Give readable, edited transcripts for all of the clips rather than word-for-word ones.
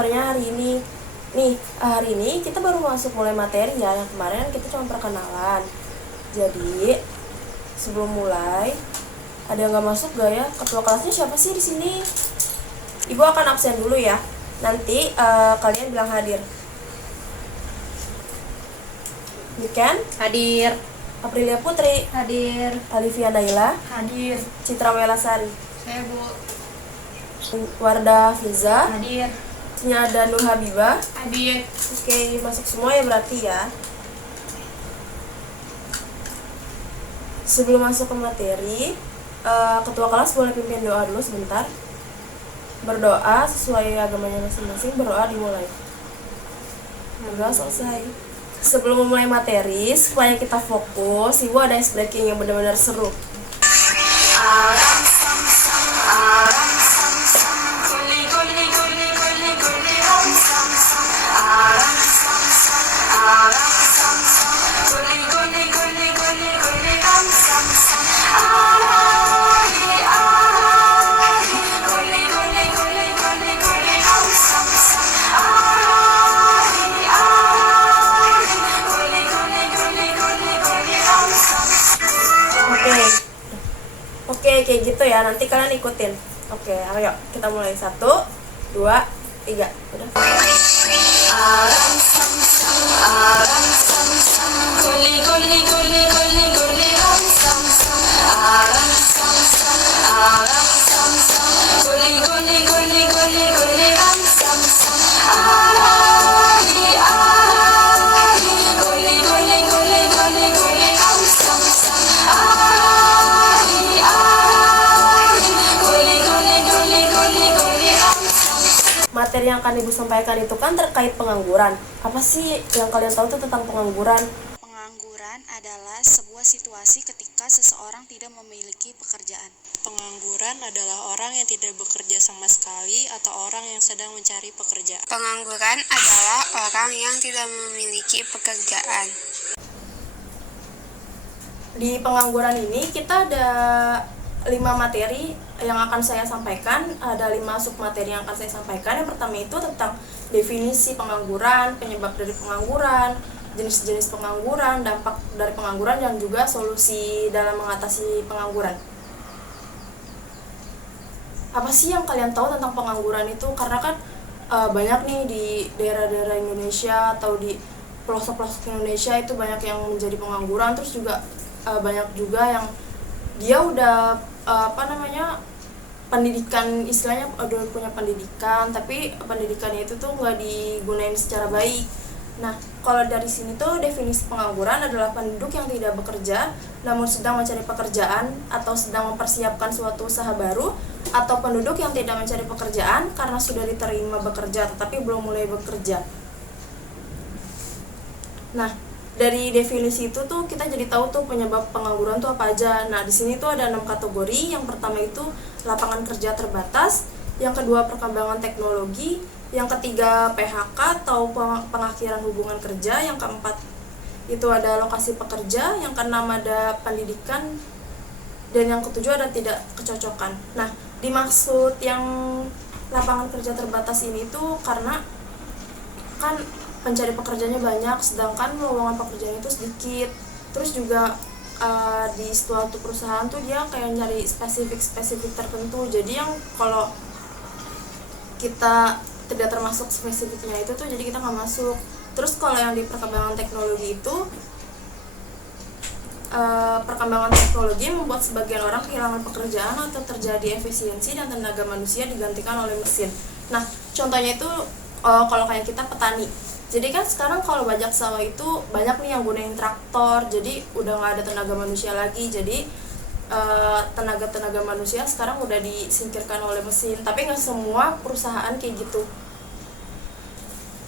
kabarnya hari ini? Nih, hari ini kita baru masuk mulai materi ya. Yang kemarin kita cuma perkenalan. Jadi, sebelum mulai, ada yang nggak masuk gak ya? Ketua kelasnya siapa sih di sini? Ibu akan absen dulu ya. Nanti kalian bilang hadir. Niken? Hadir. Aprilia Putri? Hadir. Alivia Naila? Hadir. Citra Welasari? Saya Bu. Wardah Fiza? Hadir. Nyada Nur Habibah? Hadir. Oke, masuk semua ya berarti ya. Sebelum masuk ke materi, ketua kelas boleh pimpin doa dulu sebentar. Berdoa sesuai agamanya masing-masing, berdoa dimulai. Berdoa selesai. Sebelum memulai materi, supaya kita fokus, Ibu ada ice breaking yang benar-benar seru. Oke, kayak gitu ya. Nanti kalian ikutin. Oke, ayo kita mulai. 1, 2, 3. Udah. Materi yang akan Ibu sampaikan itu kan terkait pengangguran. Apa sih yang kalian tahu tuh tentang pengangguran? Pengangguran adalah sebuah situasi ketika seseorang tidak memiliki pekerjaan. Pengangguran adalah orang yang tidak bekerja sama sekali atau orang yang sedang mencari pekerjaan. Pengangguran adalah orang yang tidak memiliki pekerjaan. Di pengangguran ini kita ada 5 materi yang akan saya sampaikan. Ada 5 submateri yang akan saya sampaikan. Yang pertama itu tentang definisi pengangguran, penyebab dari pengangguran, jenis-jenis pengangguran, dampak dari pengangguran, dan juga solusi dalam mengatasi pengangguran. Apa sih yang kalian tahu tentang pengangguran itu? Karena kan banyak nih di daerah-daerah Indonesia atau di pelosok-pelosok Indonesia itu banyak yang menjadi pengangguran. Terus juga banyak juga yang dia udah pendidikan, istilahnya udah punya pendidikan, tapi pendidikannya itu tuh nggak digunain secara baik. Nah, kalau dari sini tuh definisi pengangguran adalah penduduk yang tidak bekerja namun sedang mencari pekerjaan atau sedang mempersiapkan suatu usaha baru, atau penduduk yang tidak mencari pekerjaan karena sudah diterima bekerja tetapi belum mulai bekerja. Nah, dari definisi itu tuh kita jadi tahu tuh penyebab pengangguran tuh apa aja. Nah, di sini tuh ada 6 kategori. Yang pertama itu lapangan kerja terbatas, yang kedua perkembangan teknologi, yang ketiga PHK atau pengakhiran hubungan kerja, yang keempat itu ada lokasi pekerja, yang keenam ada pendidikan, dan yang ketujuh ada tidak kecocokan. Nah, dimaksud yang lapangan kerja terbatas ini tuh karena kan pencari pekerjaannya banyak, sedangkan lowongan pekerjaan itu sedikit. Terus juga di suatu perusahaan tuh dia kayak nyari spesifik tertentu. Jadi yang kalau kita tidak termasuk spesifiknya itu tuh jadi kita nggak masuk. Terus kalau yang di perkembangan teknologi itu perkembangan teknologi membuat sebagian orang kehilangan pekerjaan atau terjadi efisiensi dan tenaga manusia digantikan oleh mesin. Nah, contohnya itu kalau kayak kita petani. Jadi kan sekarang kalau bajak sawah itu banyak nih yang gunain traktor, jadi udah nggak ada tenaga manusia lagi. Jadi tenaga manusia sekarang udah disingkirkan oleh mesin. Tapi nggak semua perusahaan kayak gitu.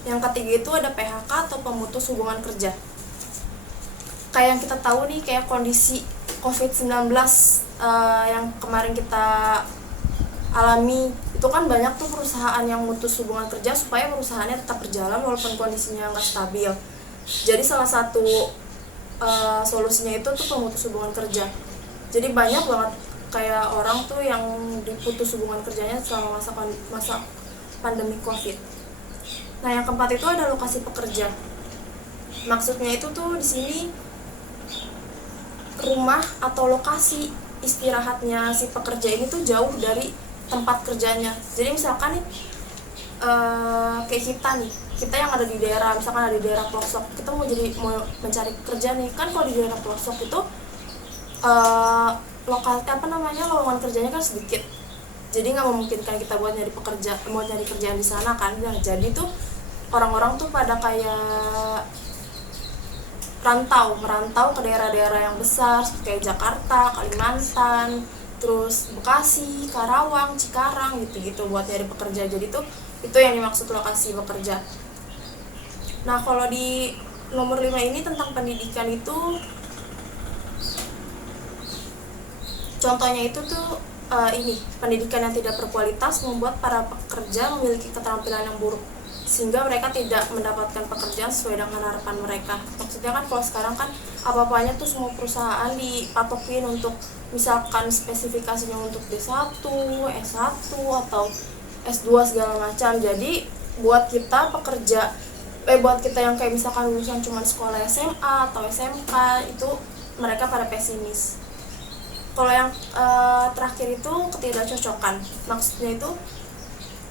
Yang ketiga itu ada PHK atau pemutus hubungan kerja. Kayak yang kita tahu nih, kayak kondisi COVID-19 yang kemarin kita alami, itu kan banyak tuh perusahaan yang memutus hubungan kerja supaya perusahaannya tetap berjalan walaupun kondisinya nggak stabil. Jadi salah satu solusinya itu tuh pemutus hubungan kerja. Jadi banyak banget kayak orang tuh yang diputus hubungan kerjanya selama masa pandemi COVID. Nah, yang keempat itu ada lokasi pekerja. Maksudnya itu tuh di sini rumah atau lokasi istirahatnya si pekerja ini tuh jauh dari tempat kerjanya. Jadi misalkan nih kayak kita yang ada di daerah, misalkan ada di daerah pelosok, kita mau mencari kerja nih, kan kalau di daerah pelosok itu lowongan kerjanya kan sedikit, jadi nggak memungkinkan kita buat nyari kerjaan di sana kan. Nah, jadi tuh orang-orang tuh pada kayak merantau ke daerah-daerah yang besar seperti kayak Jakarta, Kalimantan, terus Bekasi, Karawang, Cikarang gitu buat nyari pekerja. Jadi tuh itu yang dimaksud lokasi bekerja. Nah, kalau di nomor 5 ini tentang pendidikan itu, contohnya itu tuh pendidikan yang tidak berkualitas membuat para pekerja memiliki keterampilan yang buruk sehingga mereka tidak mendapatkan pekerjaan sesuai dengan harapan mereka. Maksudnya kan kalau sekarang kan apa-apanya tuh semua perusahaan dipatokin untuk misalkan spesifikasinya untuk D1, S1 atau S2 segala macam. Jadi buat kita yang kayak misalkan lulusan cuma sekolah SMA atau SMK itu mereka pada pesimis. Kalau yang terakhir itu ketidakcocokan. Maksudnya itu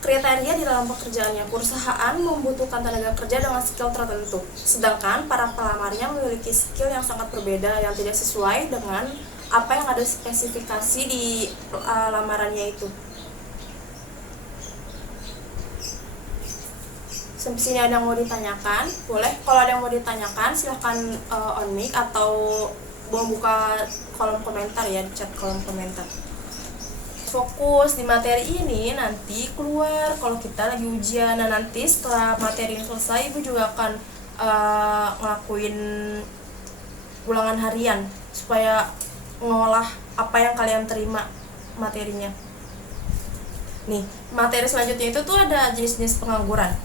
kriteria di dalam pekerjaannya. Perusahaan membutuhkan tenaga kerja dengan skill tertentu, sedangkan para pelamarnya memiliki skill yang sangat berbeda yang tidak sesuai dengan apa yang ada spesifikasi di lamarannya itu. Sampai sini ada yang mau ditanyakan? Boleh, kalau ada yang mau ditanyakan silahkan on mic atau buka kolom komentar ya, di chat kolom komentar. Fokus di materi ini nanti keluar kalau kita lagi ujian. Nah, nanti setelah materi ini selesai, Ibu juga akan ngelakuin ulangan harian supaya mengolah apa yang kalian terima materinya. Nih, materi selanjutnya itu tuh ada jenis-jenis pengangguran.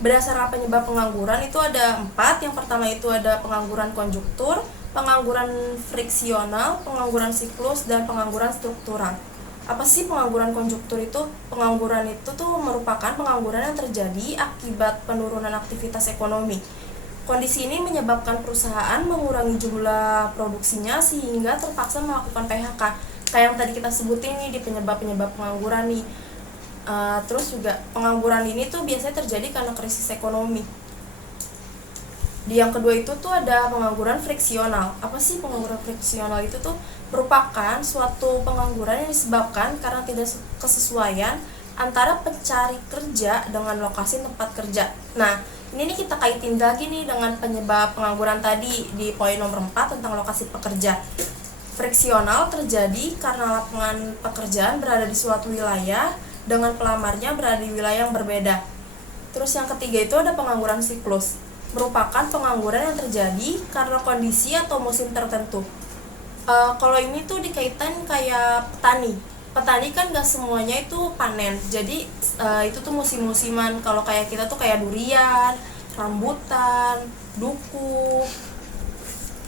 Berdasarkan penyebab pengangguran itu ada 4. Yang pertama itu ada pengangguran konjuktur, pengangguran friksional, pengangguran siklus, dan pengangguran struktural. Apa sih pengangguran konjuktur itu? Pengangguran itu tuh merupakan pengangguran yang terjadi akibat penurunan aktivitas ekonomi. Kondisi ini menyebabkan perusahaan mengurangi jumlah produksinya sehingga terpaksa melakukan PHK. Kayak yang tadi kita sebutin nih di penyebab-penyebab pengangguran nih. Terus juga pengangguran ini tuh biasanya terjadi karena krisis ekonomi. Di yang kedua itu tuh ada pengangguran friksional. Apa sih pengangguran friksional itu tuh? Merupakan suatu pengangguran yang disebabkan karena tidak kesesuaian antara pencari kerja dengan lokasi tempat kerja. Nah, ini nih kita kaitin lagi nih dengan penyebab pengangguran tadi di poin nomor 4 tentang lokasi pekerja. Friksional terjadi karena lapangan pekerjaan berada di suatu wilayah dengan pelamarnya berada di wilayah yang berbeda. Terus yang ketiga itu ada pengangguran siklus. Merupakan pengangguran yang terjadi karena kondisi atau musim tertentu. Kalau ini tuh dikaitan kayak petani kan gak semuanya itu panen, jadi itu tuh musim-musiman. Kalau kayak kita tuh kayak durian, rambutan, duku.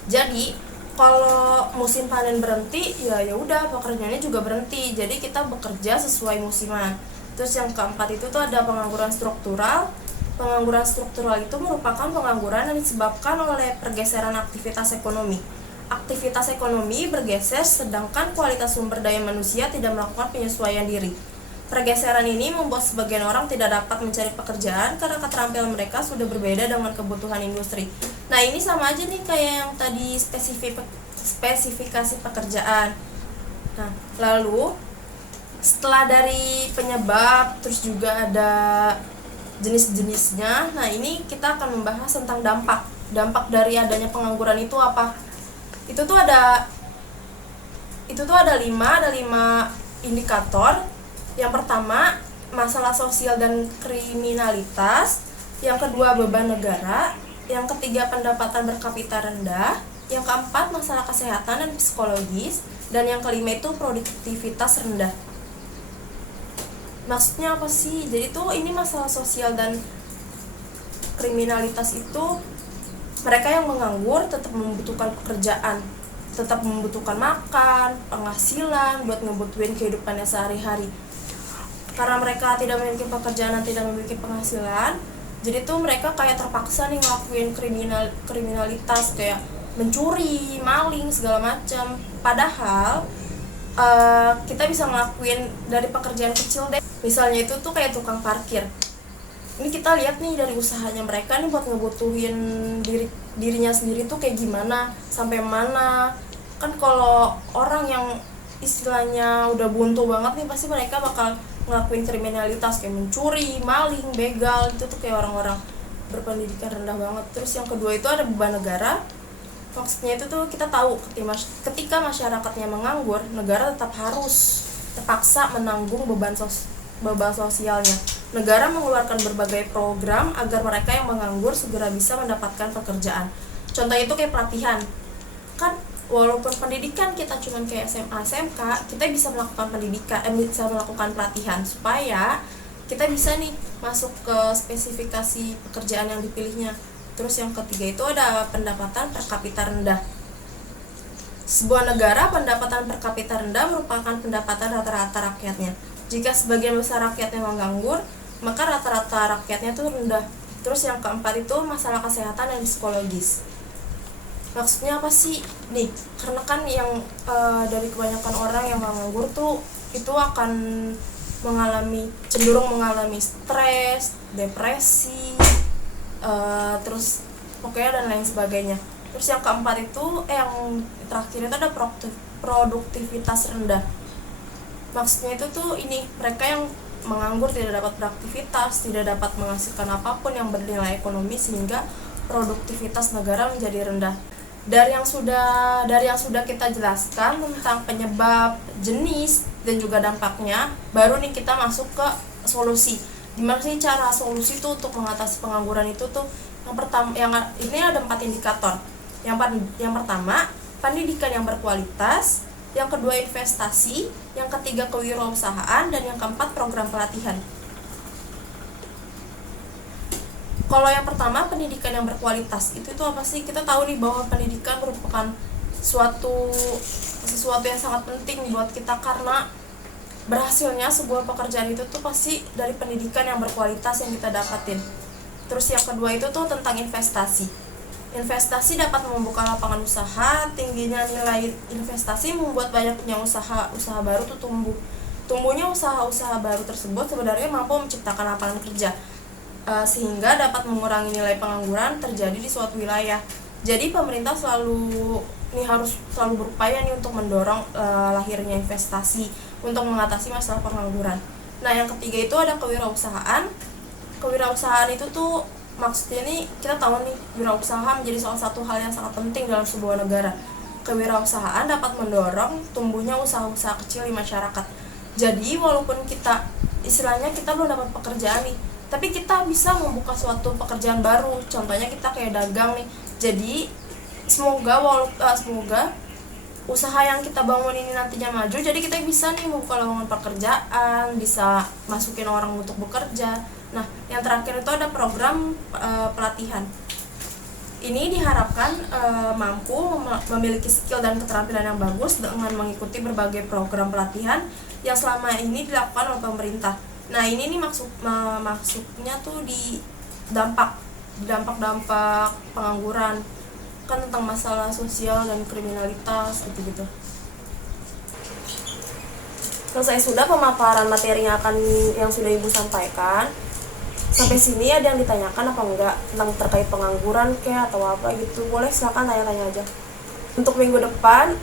Jadi kalau musim panen berhenti ya udah pekerjaannya juga berhenti, jadi kita bekerja sesuai musiman. Terus yang keempat itu tuh ada pengangguran struktural. Pengangguran struktural itu merupakan pengangguran yang disebabkan oleh pergeseran aktivitas ekonomi. Aktivitas ekonomi bergeser sedangkan kualitas sumber daya manusia tidak melakukan penyesuaian diri. Pergeseran ini membuat sebagian orang tidak dapat mencari pekerjaan karena keterampilan mereka sudah berbeda dengan kebutuhan industri. Nah, ini sama aja nih kayak yang tadi spesifikasi pekerjaan. Nah, lalu setelah dari penyebab terus juga ada jenis-jenisnya. Nah, ini kita akan membahas tentang dampak dari adanya pengangguran itu apa. Itu tuh ada 5 indikator. Yang pertama, masalah sosial dan kriminalitas. Yang kedua, beban negara. Yang ketiga, pendapatan per kapita rendah. Yang keempat, masalah kesehatan dan psikologis. Dan yang kelima itu produktivitas rendah. Maksudnya apa sih? Jadi tuh ini masalah sosial dan kriminalitas itu mereka yang menganggur tetap membutuhkan pekerjaan, tetap membutuhkan makan, penghasilan buat ngebutuhin kehidupannya sehari-hari. Karena mereka tidak memiliki pekerjaan dan tidak memiliki penghasilan, Jadi tuh mereka kayak terpaksa nih ngelakuin kriminalitas kayak mencuri, maling, segala macam. Padahal kita bisa ngelakuin dari pekerjaan kecil deh. Misalnya itu tuh kayak tukang parkir. Ini kita lihat nih dari usahanya mereka nih buat ngebutuhin dirinya sendiri tuh kayak gimana, sampai mana. Kan kalau orang yang istilahnya udah buntu banget nih, pasti mereka bakal ngelakuin kriminalitas kayak mencuri, maling, begal. Itu tuh kayak orang-orang berpendidikan rendah banget. Terus yang kedua itu ada beban negara. Maksudnya itu tuh kita tahu ketika masyarakatnya menganggur, negara tetap harus terpaksa menanggung beban sosialnya. Negara mengeluarkan berbagai program agar mereka yang menganggur segera bisa mendapatkan pekerjaan. Contohnya itu kayak pelatihan. Kan walaupun pendidikan kita cuma kayak SMA, SMK, kita bisa melakukan bisa melakukan pelatihan supaya kita bisa nih masuk ke spesifikasi pekerjaan yang dipilihnya. Terus yang ketiga itu ada pendapatan per kapita rendah. Sebuah negara pendapatan per kapita rendah merupakan pendapatan rata-rata rakyatnya. Jika sebagian besar rakyatnya menganggur, maka rata-rata rakyatnya itu rendah. Terus yang keempat itu masalah kesehatan dan psikologis. Maksudnya apa sih? Nih, karena kan yang dari kebanyakan orang yang menganggur tuh itu akan cenderung mengalami stres, depresi, terus pokoknya dan lain sebagainya. Terus yang keempat itu yang terakhir itu ada produktivitas rendah. Maksudnya itu tuh mereka yang menganggur tidak dapat beraktivitas, tidak dapat menghasilkan apapun yang bernilai ekonomi, sehingga produktivitas negara menjadi rendah. Dari yang sudah kita jelaskan tentang penyebab, jenis, dan juga dampaknya, baru nih kita masuk ke solusi. Gimana sih cara solusi tuh untuk mengatasi pengangguran itu tuh? Ini ada 4 indikator. Yang pertama, pendidikan yang berkualitas. Yang kedua, investasi. Yang ketiga, kewirausahaan. Dan yang keempat, program pelatihan. Kalau yang pertama, pendidikan yang berkualitas, itu apa sih? Kita tahu nih bahwa pendidikan merupakan sesuatu yang sangat penting buat kita, karena berhasilnya sebuah pekerjaan itu tuh pasti dari pendidikan yang berkualitas yang kita dapatin. Terus yang kedua itu tuh tentang investasi. Investasi dapat membuka lapangan usaha. Tingginya nilai investasi membuat banyaknya usaha baru tuh tumbuh. Tumbuhnya usaha-usaha baru tersebut sebenarnya mampu menciptakan lapangan kerja, sehingga dapat mengurangi nilai pengangguran terjadi di suatu wilayah. Jadi pemerintah harus selalu berupaya nih untuk mendorong lahirnya investasi untuk mengatasi masalah pengangguran. Nah, yang ketiga itu ada kewirausahaan. Kewirausahaan itu tuh maksudnya nih kita tahu nih, wirausaha menjadi salah satu hal yang sangat penting dalam sebuah negara. Kewirausahaan dapat mendorong tumbuhnya usaha-usaha kecil di masyarakat. Jadi walaupun kita belum dapat pekerjaan nih, tapi kita bisa membuka suatu pekerjaan baru. Contohnya kita kayak dagang nih. Jadi semoga usaha yang kita bangun ini nantinya maju, jadi kita bisa nih membuka lowongan pekerjaan, bisa masukin orang untuk bekerja. Nah, yang terakhir itu ada program pelatihan. Ini diharapkan mampu memiliki skill dan keterampilan yang bagus dengan mengikuti berbagai program pelatihan yang selama ini dilakukan oleh pemerintah. Nah, ini nih maksudnya tuh di dampak pengangguran, kan tentang masalah sosial dan kriminalitas gitu-gitu. Selesai sudah pemaparan materi yang sudah Ibu sampaikan. Sampai sini ada yang ditanyakan apa enggak tentang terkait pengangguran kayak atau apa gitu? Boleh, silakan tanya-tanya aja. Untuk minggu depan,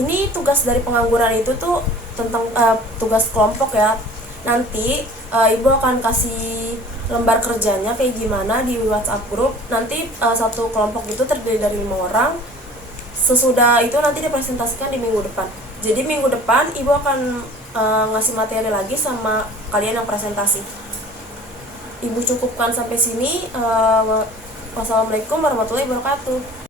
ini tugas dari pengangguran itu tuh tentang tugas kelompok ya. Nanti Ibu akan kasih lembar kerjanya kayak gimana di WhatsApp grup. Nanti satu kelompok itu terdiri dari 5 orang. Sesudah itu nanti dipresentasikan di minggu depan. Jadi minggu depan Ibu akan ngasih materi lagi sama kalian yang presentasi. Ibu cukupkan sampai sini. Wassalamualaikum warahmatullahi wabarakatuh.